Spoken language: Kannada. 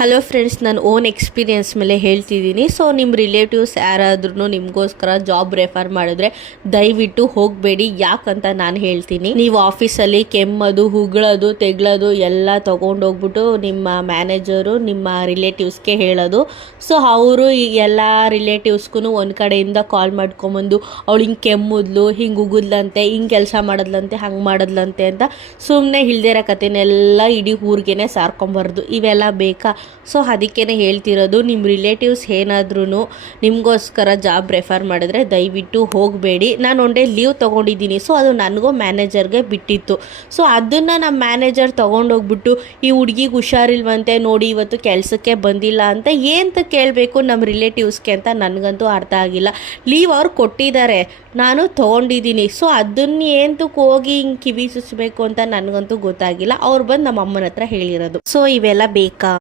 ಹಲೋ ಫ್ರೆಂಡ್ಸ್, ನಾನು ಓನ್ ಎಕ್ಸ್ಪೀರಿಯನ್ಸ್ ಮೇಲೆ ಹೇಳ್ತಿದ್ದೀನಿ. ಸೊ ನಿಮ್ಮ ರಿಲೇಟಿವ್ಸ್ ಯಾರಾದ್ರೂ ನಿಮಗೋಸ್ಕರ ಜಾಬ್ ರೆಫರ್ ಮಾಡಿದ್ರೆ ದಯವಿಟ್ಟು ಹೋಗಬೇಡಿ. ಯಾಕಂತ ನಾನು ಹೇಳ್ತೀನಿ. ನೀವು ಆಫೀಸಲ್ಲಿ ಕೆಮ್ಮೋದು, ಉಗುಳೋದು, ತೆಗ್ಳೋದು ಎಲ್ಲ ತೊಗೊಂಡೋಗ್ಬಿಟ್ಟು ನಿಮ್ಮ ಮ್ಯಾನೇಜರು ನಿಮ್ಮ ರಿಲೇಟಿವ್ಸ್ಗೆ ಹೇಳೋದು. ಸೊ ಅವರು ಎಲ್ಲ ರಿಲೇಟಿವ್ಸ್ಗೂ ಒಂದು ಕಡೆಯಿಂದ ಕಾಲ್ ಮಾಡ್ಕೊಂಬಂದು ಅವಳು ಹಿಂಗೆ ಕೆಮ್ಮುದ್ಲು, ಹಿಂಗೆ ಉಗುದ್ಲಂತೆ, ಹಿಂಗೆ ಕೆಲಸ ಮಾಡಿದ್ಲಂತೆ, ಹಂಗೆ ಮಾಡಿದ್ಲಂತೆ ಅಂತ ಸುಮ್ಮನೆ ಇಲ್ದಿರೋ ಕಥೆನೆಲ್ಲ ಇಡೀ ಊರಿಗೇನೆ ಸಾರ್ಕೊಂಬಾರ್ದು. ಇವೆಲ್ಲ ಬೇಕಾ? ಸೊ ಅದಕ್ಕೇ ಹೇಳ್ತಿರೋದು, ನಿಮ್ಮ ರಿಲೇಟಿವ್ಸ್ ಏನಾದ್ರೂ ನಿಮಗೋಸ್ಕರ ಜಾಬ್ ರೆಫರ್ ಮಾಡಿದ್ರೆ ದಯವಿಟ್ಟು ಹೋಗಬೇಡಿ. ನಾನು ಒನ್ ಡೇ ಲೀವ್ ತೊಗೊಂಡಿದ್ದೀನಿ. ಸೊ ಅದು ನನಗೂ ಮ್ಯಾನೇಜರ್ಗೆ ಬಿಟ್ಟಿತ್ತು. ಸೊ ಅದನ್ನು ನಮ್ಮ ಮ್ಯಾನೇಜರ್ ತೊಗೊಂಡೋಗ್ಬಿಟ್ಟು ಈ ಹುಡುಗಿಗೆ ಹುಷಾರಿಲ್ವಂತೆ ನೋಡಿ ಇವತ್ತು ಕೆಲಸಕ್ಕೆ ಬಂದಿಲ್ಲ ಅಂತ ಏನಂತ ಕೇಳಬೇಕು ನಮ್ಮ ರಿಲೇಟಿವ್ಸ್ಗೆ ಅಂತ ನನಗಂತೂ ಅರ್ಥ ಆಗಿಲ್ಲ. ಲೀವ್ ಅವ್ರು ಕೊಟ್ಟಿದ್ದಾರೆ, ನಾನು ತೊಗೊಂಡಿದ್ದೀನಿ. ಸೊ ಅದನ್ನ ಏನಕ್ಕೆ ಹೋಗಿ ಹಿಂಗೆ ಕಿವಿ ಸುಚ್ಚಬೇಕು ಅಂತ ನನಗಂತೂ ಗೊತ್ತಾಗಿಲ್ಲ. ಅವ್ರು ಬಂದು ನಮ್ಮ ಅಮ್ಮನ ಹತ್ರ ಹೇಳಿರೋದು. ಸೊ ಇವೆಲ್ಲ ಬೇಕಾ?